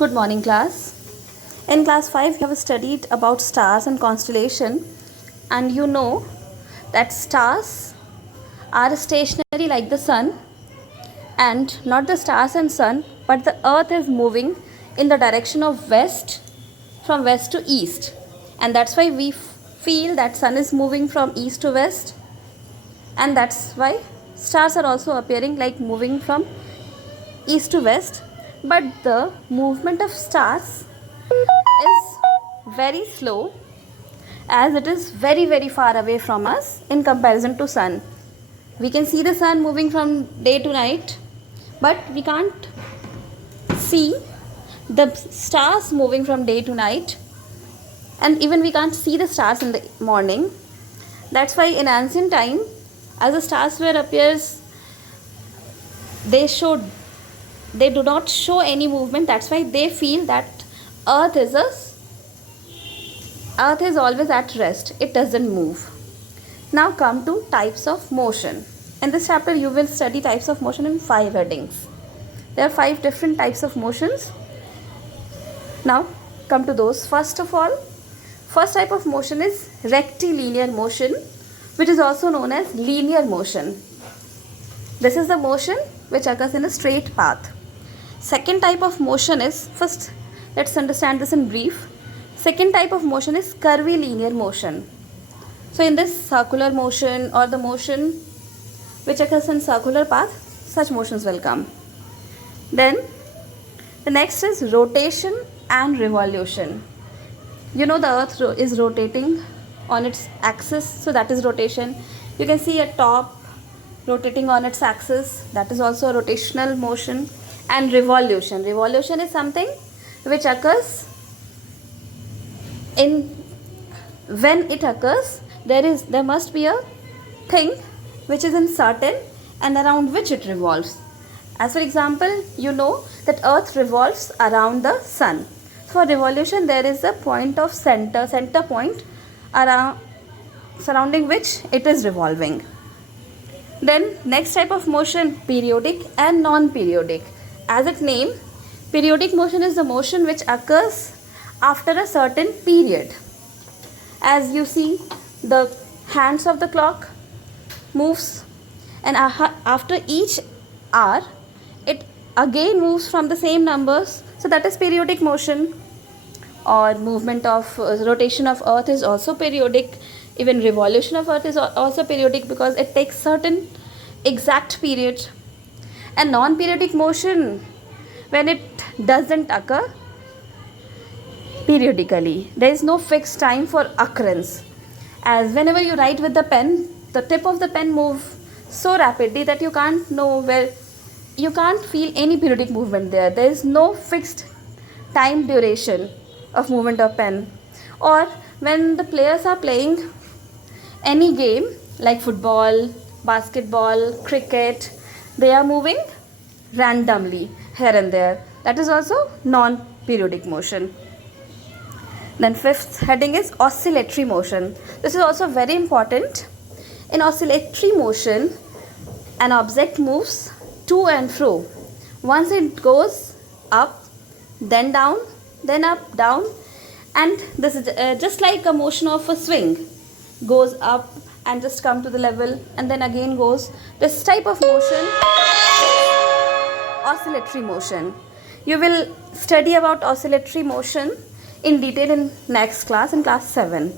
Good morning, class. In class 5, we have studied about stars and constellation, and you know that stars are stationary like the sun, and not the stars and sun, but the earth is moving in the direction of west, from west to east, and that's why we feel that sun is moving from east to west, and that's why stars are also appearing like moving from east to west. But the movement of stars is very slow, as it is very far away from us in comparison to sun. We can see the sun moving from day to night, but we can't see the stars moving from day to night, and even we can't see the stars in the morning. That's why in ancient time, as the stars were appears, they do not show any movement. That's why they feel that earth is always at rest, it doesn't move. Now come to types of motion. In this chapter you will study types of motion in 5 headings. There are 5 different types of motions. Now come to those. First of all, first type of motion is rectilinear motion, which is also known as linear motion. This is the motion which occurs in a straight path. Second type of motion is, first let's understand this in brief. Second type of motion is curvilinear motion. So in this circular motion, or the motion which occurs in circular path, such motions will come. Then the next is rotation and revolution. You know the earth is rotating on its axis, so that is rotation. You can see a top rotating on its axis, that is also a rotational motion. And revolution is something which occurs when it occurs, there must be a thing which is uncertain and around which it revolves. As for example, you know that earth revolves around the sun. For revolution, there is a point of center point around surrounding which it is revolving. Then next type of motion, periodic and non-periodic. As its name, periodic motion is the motion which occurs after a certain period. As you see, the hands of the clock moves, and after each hour it again moves from the same numbers, so that is periodic motion. Or movement of rotation of earth is also periodic. Even revolution of earth is also periodic, because it takes certain exact period. And non-periodic motion, when it doesn't occur periodically, there is no fixed time for occurrence. As whenever you write with the pen, the tip of the pen moves so rapidly that you can't feel any periodic movement there. There is no fixed time duration of movement of pen. Or when the players are playing any game like football, basketball, cricket, they are moving randomly here and there. That is also non-periodic motion. Then fifth heading is oscillatory motion. This is also very important. In oscillatory motion, an object moves to and fro. Once it goes up, then down, then up, down, and this is just like a motion of a swing. Goes up and just come to the level, and then again goes. This type of motion is oscillatory motion. You will study about oscillatory motion in detail in next class, in class 7.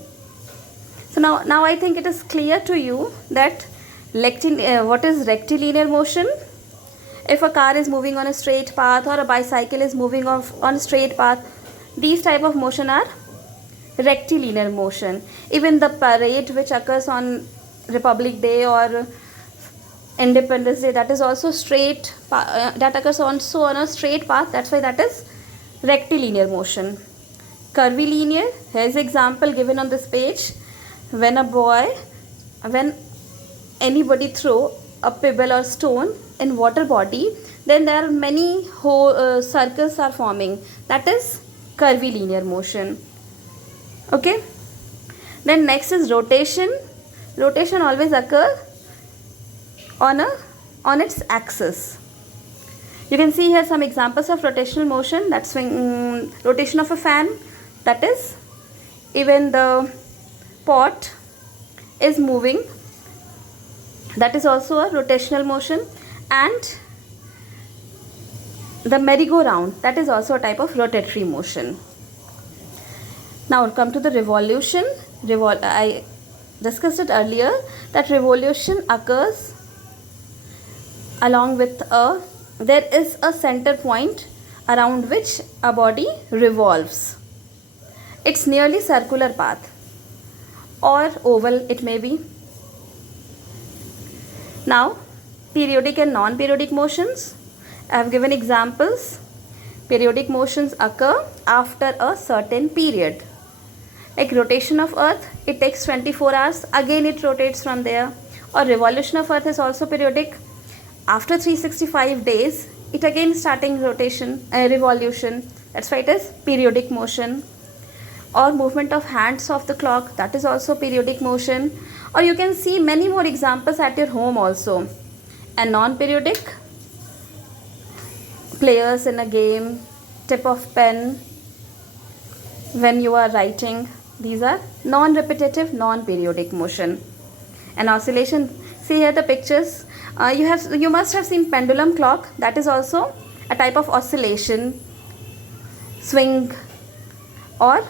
So now I think it is clear to you that what is rectilinear motion. If a car is moving on a straight path, or a bicycle is moving on a straight path, these type of motion are rectilinear motion. Even the parade which occurs on Republic Day or Independence Day, that is also straight, that occurs also on a straight path. That's why that is rectilinear motion. Curvilinear, here is example given on this page. When anybody throw a pebble or stone in water body, then there are many circles are forming. That is curvilinear motion. Okay. Then next is rotation. Rotation always occurs on its axis. You can see here some examples of rotational motion. That's swing, rotation of a fan, that is, even the pot is moving, that is also a rotational motion, and the merry-go-round, that is also a type of rotatory motion. Now come to the revolution. I discussed it earlier that revolution occurs along with there is a center point around which a body revolves. It's nearly circular path or oval it may be. Now periodic and non-periodic motions. I have given examples. Periodic motions occur after a certain period. Like rotation of earth, it takes 24 hours, again it rotates from there. Or revolution of earth is also periodic. After 365 days, it again starting rotation, revolution. That's why it is periodic motion. Or movement of hands of the clock, that is also periodic motion. Or you can see many more examples at your home also. And non-periodic, players in a game, tip of pen when you are writing, these are non-repetitive, non-periodic motion. And oscillation, see here the pictures, you must have seen pendulum clock, that is also a type of oscillation. Swing, or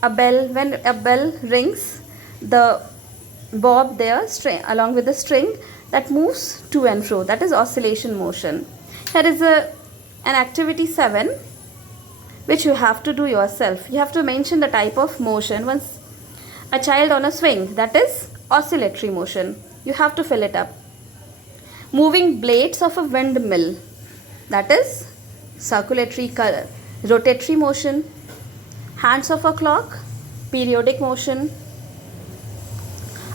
a bell, when a bell rings, the bob there along with the string that moves to and fro, that is oscillation motion. Here is an activity 7 which you have to do yourself. You have to mention the type of motion. Once a child on a swing, that is oscillatory motion, you have to fill it up. Moving blades of a windmill, that is circulatory rotatory motion. Hands of a clock, periodic motion.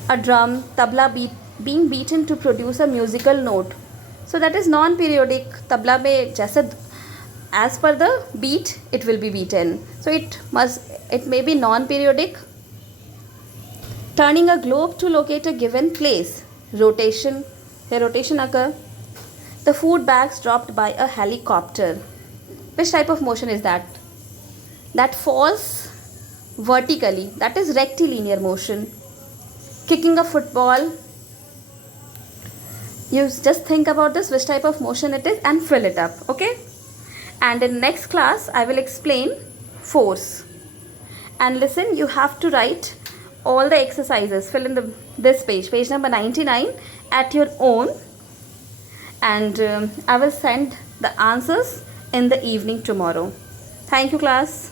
A drum, tabla being beaten to produce a musical note, so that is non-periodic. Tabla mein jaise as per the beat it will be beaten, so it may be non-periodic. Turning a globe to locate a given place, rotation, here rotation occur. The food bags dropped by a helicopter, which type of motion is that? That falls vertically, that is rectilinear motion. Kicking a football, you just think about this, which type of motion it is, and fill it up, okay? And in next class I will explain force. And listen, you have to write all the exercises, fill in this page number 99 at your own, and I will send the answers in the evening tomorrow. Thank you class.